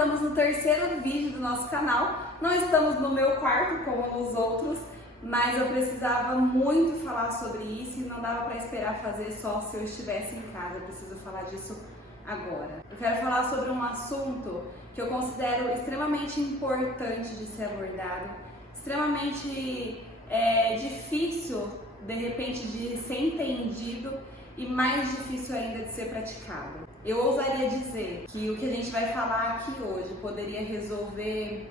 estamos no terceiro vídeo do nosso canal. Não estamos no meu quarto como nos outros, mas eu precisava muito falar sobre isso e não dava para esperar fazer só se eu estivesse em casa. Eu preciso falar disso agora. Eu quero falar sobre um assunto que eu considero extremamente importante de ser abordado, extremamente difícil de repente de ser entendido e mais difícil ainda de ser praticado. Eu ousaria dizer que o que a gente vai falar aqui hoje poderia resolver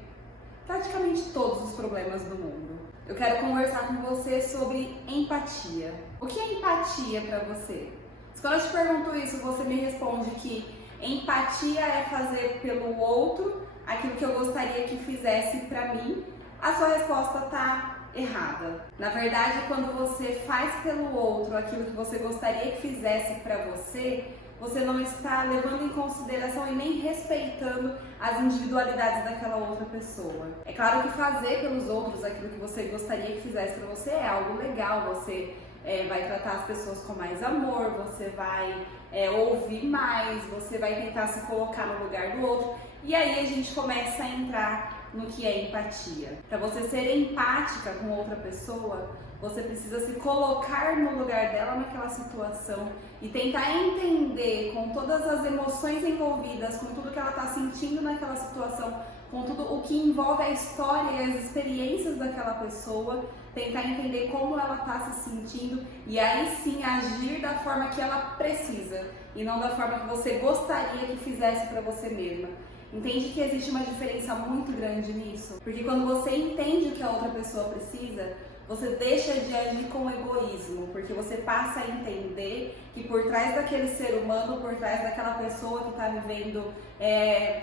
praticamente todos os problemas do mundo. Eu quero conversar com você sobre empatia. O que é empatia para você? Se quando eu te pergunto isso, você me responde que empatia é fazer pelo outro aquilo que eu gostaria que fizesse para mim, a sua resposta está errada. Na verdade, quando você faz pelo outro aquilo que você gostaria que fizesse para você, você não está levando em consideração e nem respeitando as individualidades daquela outra pessoa. É claro que fazer pelos outros aquilo que você gostaria que fizesse para você é algo legal, você vai tratar as pessoas com mais amor, você vai ouvir mais, você vai tentar se colocar no lugar do outro, e aí a gente começa a entrar no que é empatia. Para você ser empática com outra pessoa, você precisa se colocar no lugar dela naquela situação e tentar entender com todas as emoções envolvidas, com tudo que ela está sentindo naquela situação, com tudo o que envolve a história e as experiências daquela pessoa, tentar entender como ela está se sentindo e aí sim agir da forma que ela precisa e não da forma que você gostaria que fizesse para você mesma. Entende que existe uma diferença muito grande nisso? Porque quando você entende o que a outra pessoa precisa, você deixa de agir com egoísmo, porque você passa a entender que por trás daquele ser humano, por trás daquela pessoa que está vivendo,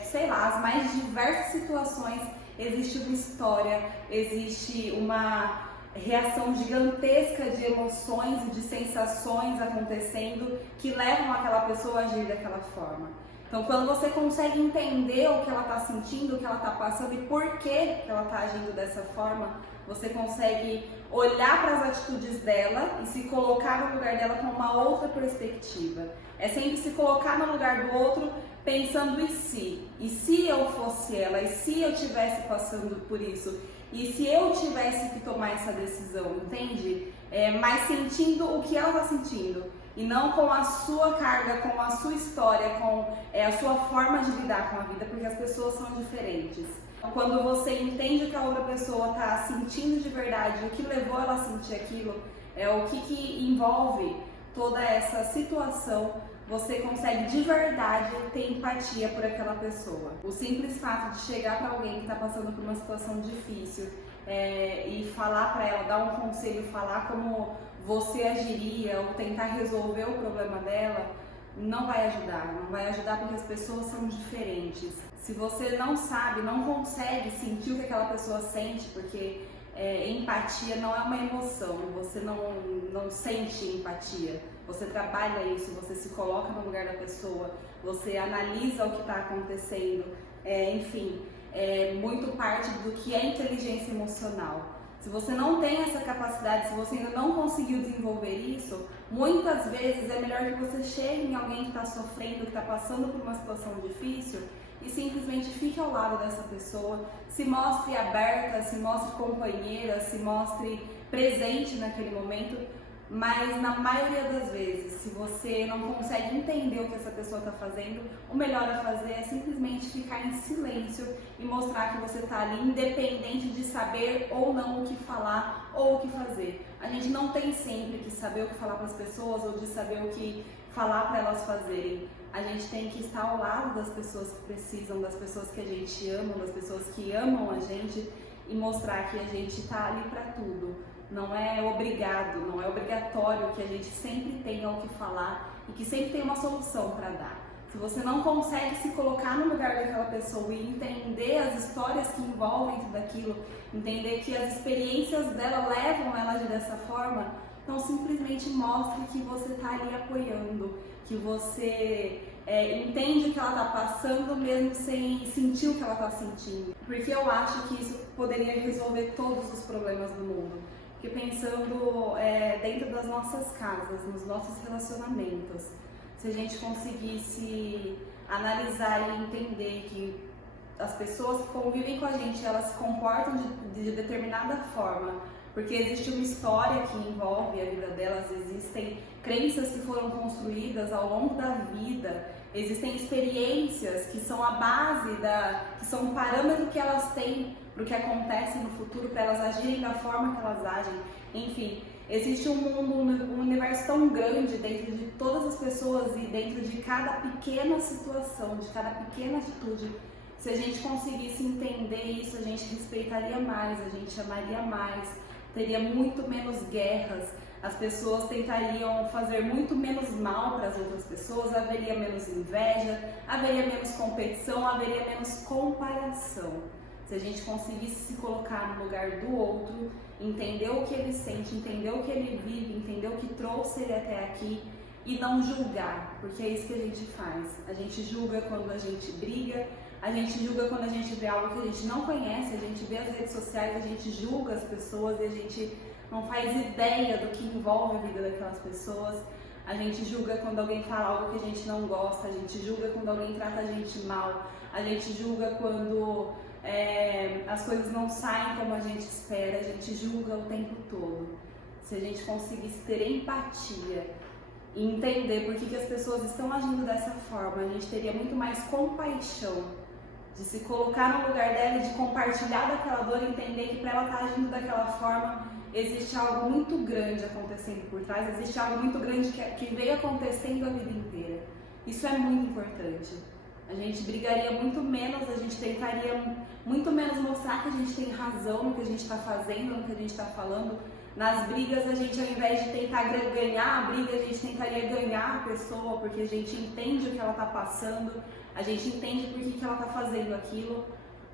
sei lá, as mais diversas situações, existe uma história, existe uma reação gigantesca de emoções e de sensações acontecendo que levam aquela pessoa a agir daquela forma. Então, quando você consegue entender o que ela está sentindo, o que ela está passando e por que ela está agindo dessa forma, você consegue olhar para as atitudes dela e se colocar no lugar dela com uma outra perspectiva. É sempre se colocar no lugar do outro pensando em si. E se eu fosse ela? E se eu estivesse passando por isso? E se eu tivesse que tomar essa decisão, entende? Mas sentindo o que ela está sentindo. E não com a sua carga, com a sua história, com a sua forma de lidar com a vida, porque as pessoas são diferentes. Quando você entende o que a outra pessoa está sentindo de verdade, o que levou ela a sentir aquilo, o que envolve toda essa situação, você consegue de verdade ter empatia por aquela pessoa. O simples fato de chegar para alguém que está passando por uma situação difícil e falar para ela, dar um conselho, falar como você agiria ou tentar resolver o problema dela, não vai ajudar porque as pessoas são diferentes. Se você não sabe, não consegue sentir o que aquela pessoa sente, porque empatia não é uma emoção, você não sente empatia, você trabalha isso, você se coloca no lugar da pessoa, você analisa o que está acontecendo, enfim, muito parte do que é inteligência emocional. Se você não tem essa capacidade, se você ainda não conseguiu desenvolver isso, muitas vezes é melhor que você chegue em alguém que está sofrendo, que está passando por uma situação difícil e simplesmente fique ao lado dessa pessoa, se mostre aberta, se mostre companheira, se mostre presente naquele momento, mas na maioria das vezes, se você não consegue entender o que essa pessoa está fazendo, o melhor a fazer é simplesmente ficar em silêncio e mostrar que você está ali, independente de saber ou não o que falar ou o que fazer. A gente não tem sempre que saber o que falar para as pessoas ou de saber o que falar para elas fazerem. A gente tem que estar ao lado das pessoas que precisam, das pessoas que a gente ama, das pessoas que amam a gente e mostrar que a gente está ali para tudo. Não é obrigado, não é obrigatório que a gente sempre tenha o que falar e que sempre tenha uma solução para dar. Se você não consegue se colocar no lugar daquela pessoa e entender as histórias que envolvem tudo aquilo, entender que as experiências dela levam ela a agir dessa forma, então simplesmente mostre que você está ali apoiando, que você entende o que ela está passando mesmo sem sentir o que ela está sentindo. Porque eu acho que isso poderia resolver todos os problemas do mundo. Porque pensando dentro das nossas casas, nos nossos relacionamentos, se a gente conseguisse analisar e entender que as pessoas que convivem com a gente, elas se comportam de determinada forma, porque existe uma história que envolve a vida delas, existem crenças que foram construídas ao longo da vida, existem experiências que são a base, que são o parâmetro que elas têm para o que acontece no futuro, para elas agirem da forma que elas agem. Enfim, existe um mundo, um universo tão grande dentro de todas as pessoas e dentro de cada pequena situação, de cada pequena atitude. Se a gente conseguisse entender isso, a gente respeitaria mais, a gente amaria mais, teria muito menos guerras, as pessoas tentariam fazer muito menos mal para as outras pessoas, haveria menos inveja, haveria menos competição, haveria menos comparação. Se a gente conseguisse se colocar no lugar do outro, entender o que ele sente, entender o que ele vive, entender o que trouxe ele até aqui e não julgar, porque é isso que a gente faz. A gente julga quando a gente briga, a gente julga quando a gente vê algo que a gente não conhece, a gente vê as redes sociais, a gente julga as pessoas e a gente não faz ideia do que envolve a vida daquelas pessoas. A gente julga quando alguém fala algo que a gente não gosta, a gente julga quando alguém trata a gente mal, a gente julga quando as coisas não saem como a gente espera, a gente julga o tempo todo. Se a gente conseguisse ter empatia e entender por que as pessoas estão agindo dessa forma, a gente teria muito mais compaixão de se colocar no lugar dela e de compartilhar daquela dor e entender que para ela estar agindo daquela forma existe algo muito grande acontecendo por trás, existe algo muito grande que veio acontecendo a vida inteira. Isso é muito importante. A gente brigaria muito menos, a gente tentaria muito menos mostrar que a gente tem razão no que a gente está fazendo, no que a gente está falando. Nas brigas, a gente, ao invés de tentar ganhar a briga, a gente tentaria ganhar a pessoa, porque a gente entende o que ela está passando, a gente entende por que ela está fazendo aquilo,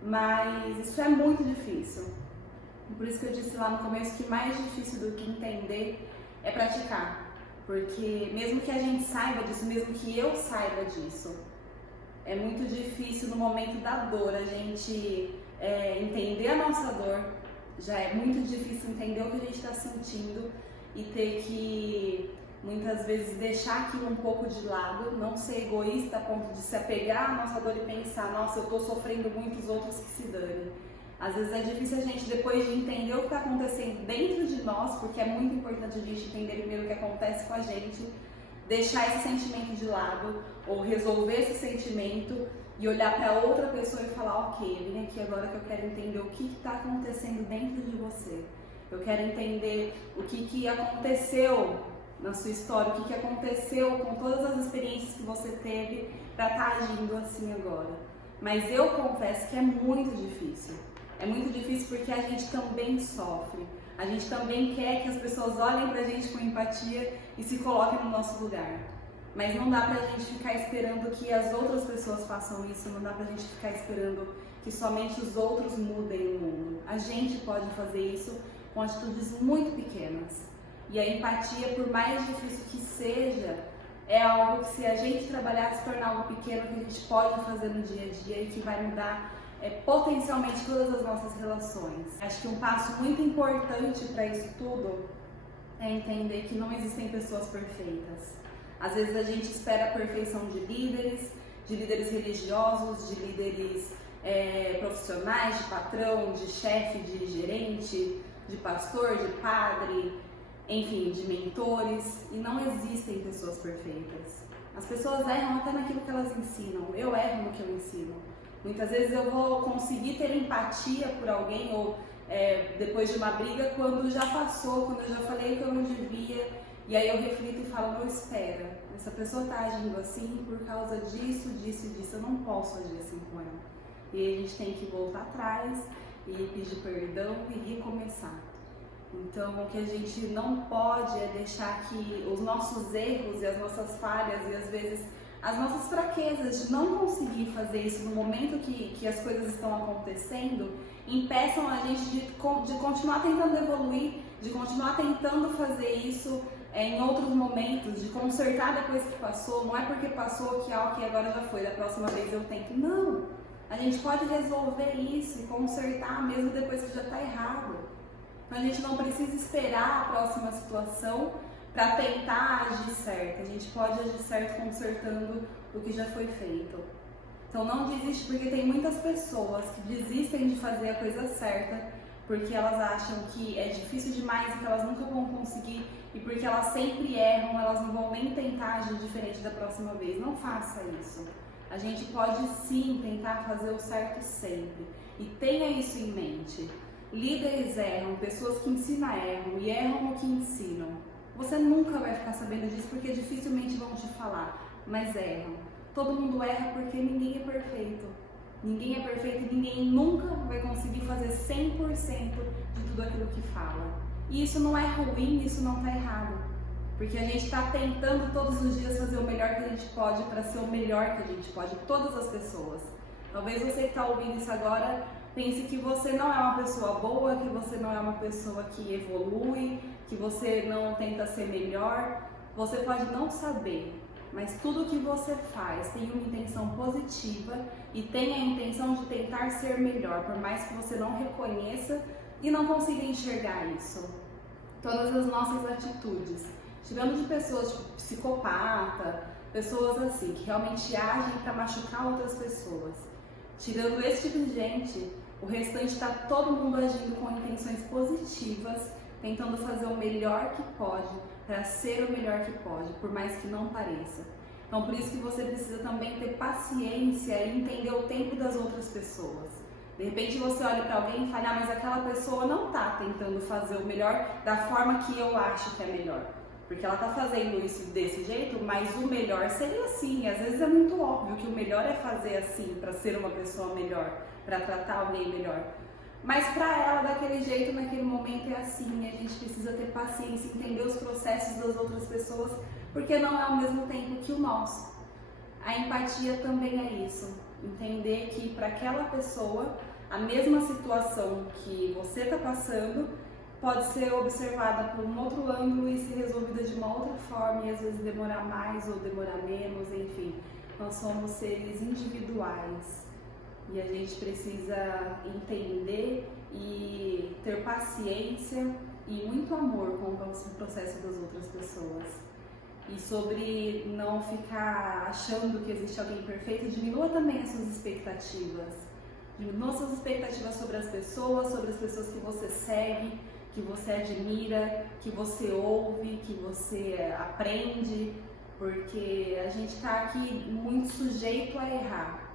mas isso é muito difícil. Por isso que eu disse lá no começo que mais difícil do que entender é praticar, porque mesmo que a gente saiba disso, mesmo que eu saiba disso, é muito difícil no momento da dor a gente entender a nossa dor. Já é muito difícil entender o que a gente está sentindo e ter que muitas vezes deixar aquilo um pouco de lado, não ser egoísta a ponto de se apegar à nossa dor e pensar, nossa, eu estou sofrendo muito, os outros que se danem. Às vezes é difícil a gente, depois de entender o que está acontecendo dentro de nós, porque é muito importante a gente entender primeiro o que acontece com a gente, deixar esse sentimento de lado ou resolver esse sentimento e olhar para outra pessoa e falar, ok, eu vim aqui agora que eu quero entender o que está acontecendo dentro de você. Eu quero entender o que aconteceu na sua história, o que aconteceu com todas as experiências que você teve para estar agindo assim agora. Mas eu confesso que é muito difícil. É muito difícil porque a gente também sofre. A gente também quer que as pessoas olhem pra gente com empatia e se coloquem no nosso lugar. Mas não dá pra gente ficar esperando que as outras pessoas façam isso, não dá pra gente ficar esperando que somente os outros mudem o mundo. A gente pode fazer isso com atitudes muito pequenas. E a empatia, por mais difícil que seja, é algo que se a gente trabalhar, se tornar algo pequeno que a gente pode fazer no dia a dia e que vai mudar potencialmente todas as nossas relações. Acho que um passo muito importante para isso tudo é entender que não existem pessoas perfeitas. Às vezes a gente espera a perfeição de líderes religiosos, de líderes profissionais, de patrão, de chefe, de gerente, de pastor, de padre, enfim, de mentores, e não existem pessoas perfeitas. As pessoas erram até naquilo que elas ensinam, eu erro no que eu ensino. Muitas vezes eu vou conseguir ter empatia por alguém ou depois de uma briga quando já passou, quando eu já falei que eu não devia, e aí eu reflito e falo, não, espera, essa pessoa está agindo assim por causa disso, disso e disso, eu não posso agir assim com ela. E aí a gente tem que voltar atrás e pedir perdão e recomeçar. Então o que a gente não pode é deixar que os nossos erros e as nossas falhas e às vezes as nossas fraquezas de não conseguir fazer isso no momento que as coisas estão acontecendo, impeçam a gente de continuar tentando evoluir, de continuar tentando fazer isso em outros momentos, de consertar depois que passou. Não é porque passou que ok, agora já foi, da próxima vez eu tento. Não! A gente pode resolver isso e consertar mesmo depois que já está errado. Então a gente não precisa esperar a próxima situação para tentar agir certo. A gente pode agir certo consertando o que já foi feito. Então não desiste, porque tem muitas pessoas que desistem de fazer a coisa certa porque elas acham que é difícil demais e que elas nunca vão conseguir, e porque elas sempre erram, elas não vão nem tentar agir diferente da próxima vez. Não faça isso. A gente pode sim tentar fazer o certo sempre, e tenha isso em mente. Líderes erram, pessoas que ensinam erram e erram o que ensinam. Você nunca vai ficar sabendo disso porque dificilmente vão te falar, mas erram. Todo mundo erra porque ninguém é perfeito. Ninguém é perfeito e ninguém nunca vai conseguir fazer 100% de tudo aquilo que fala. E isso não é ruim, isso não está errado. Porque a gente está tentando todos os dias fazer o melhor que a gente pode para ser o melhor que a gente pode, todas as pessoas. Talvez você que está ouvindo isso agora pense que você não é uma pessoa boa, que você não é uma pessoa que evolui, que você não tenta ser melhor. Você pode não saber, mas tudo que você faz tem uma intenção positiva e tem a intenção de tentar ser melhor, por mais que você não reconheça e não consiga enxergar isso. Todas as nossas atitudes, tirando de pessoas tipo psicopata, pessoas assim, que realmente agem para machucar outras pessoas, tirando esse tipo de gente, o restante está todo mundo agindo com intenções positivas, tentando fazer o melhor que pode, para ser o melhor que pode, por mais que não pareça. Então, por isso que você precisa também ter paciência e entender o tempo das outras pessoas. De repente você olha para alguém e fala, mas aquela pessoa não está tentando fazer o melhor da forma que eu acho que é melhor. Porque ela está fazendo isso desse jeito, mas o melhor seria assim. Às vezes é muito óbvio que o melhor é fazer assim para ser uma pessoa melhor, para tratar alguém melhor. Mas para ela, daquele jeito, naquele momento é assim, a gente precisa ter paciência, entender os processos das outras pessoas, porque não é ao mesmo tempo que o nosso. A empatia também é isso, entender que para aquela pessoa, a mesma situação que você está passando pode ser observada por um outro ângulo e ser resolvida de uma outra forma, e às vezes demorar mais ou demorar menos, enfim. Nós somos seres individuais. E a gente precisa entender e ter paciência e muito amor com o processo das outras pessoas. E sobre não ficar achando que existe alguém perfeito, diminua também as suas expectativas. Diminua suas expectativas sobre as pessoas que você segue, que você admira, que você ouve, que você aprende, porque a gente está aqui muito sujeito a errar.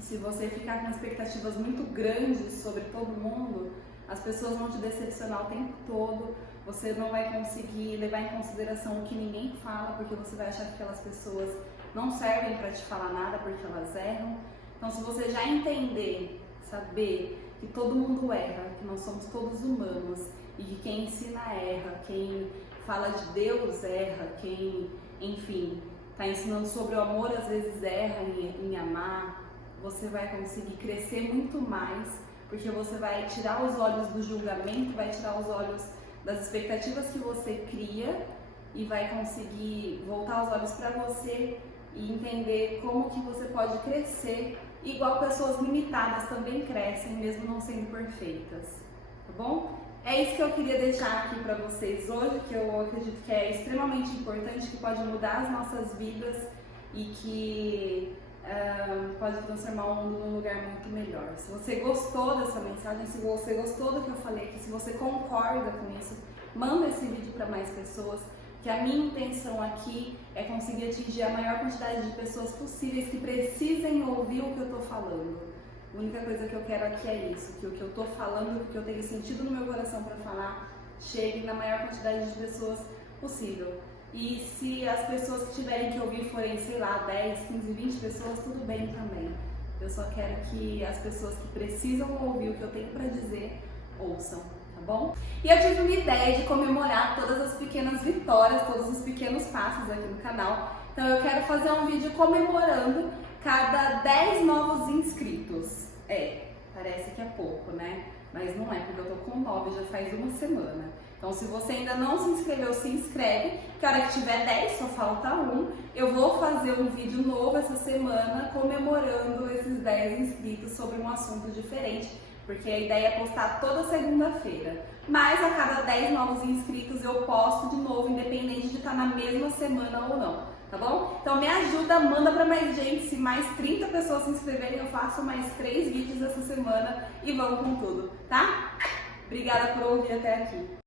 Se você ficar com expectativas muito grandes sobre todo mundo, as pessoas vão te decepcionar o tempo todo, você não vai conseguir levar em consideração o que ninguém fala, porque você vai achar que aquelas pessoas não servem para te falar nada porque elas erram. Então, se você já entender, saber que todo mundo erra, que nós somos todos humanos e que quem ensina erra, quem fala de Deus erra, quem, enfim, está ensinando sobre o amor às vezes erra em amar, você vai conseguir crescer muito mais, porque você vai tirar os olhos do julgamento, vai tirar os olhos das expectativas que você cria e vai conseguir voltar os olhos para você e entender como que você pode crescer, igual pessoas limitadas também crescem, mesmo não sendo perfeitas, tá bom? É isso que eu queria deixar aqui para vocês hoje, que eu acredito que é extremamente importante, que pode mudar as nossas vidas e que pode transformar o mundo num lugar muito melhor. Se você gostou dessa mensagem, se você gostou do que eu falei aqui, se você concorda com isso, manda esse vídeo para mais pessoas, que a minha intenção aqui é conseguir atingir a maior quantidade de pessoas possíveis que precisem ouvir o que eu estou falando. A única coisa que eu quero aqui é isso, que o que eu estou falando, o que eu tenho sentido no meu coração para falar, chegue na maior quantidade de pessoas possível. E se as pessoas que tiverem que ouvir forem, sei lá, 10, 15, 20 pessoas, tudo bem também. Eu só quero que as pessoas que precisam ouvir o que eu tenho para dizer, ouçam, tá bom? E eu tive uma ideia de comemorar todas as pequenas vitórias, todos os pequenos passos aqui no canal. Então eu quero fazer um vídeo comemorando cada 10 novos inscritos. Parece que é pouco, né? Mas não é, porque eu tô com 9 já faz uma semana. Então, se você ainda não se inscreveu, se inscreve, que a hora que tiver 10, só falta 1, eu vou fazer um vídeo novo essa semana comemorando esses 10 inscritos sobre um assunto diferente, porque a ideia é postar toda segunda-feira. Mas a cada 10 novos inscritos eu posto de novo, independente de estar na mesma semana ou não. tá bom? Então me ajuda, manda pra mais gente. Se mais 30 pessoas se inscreverem, eu faço mais 3 vídeos essa semana e vamos com tudo, tá? Obrigada por ouvir até aqui.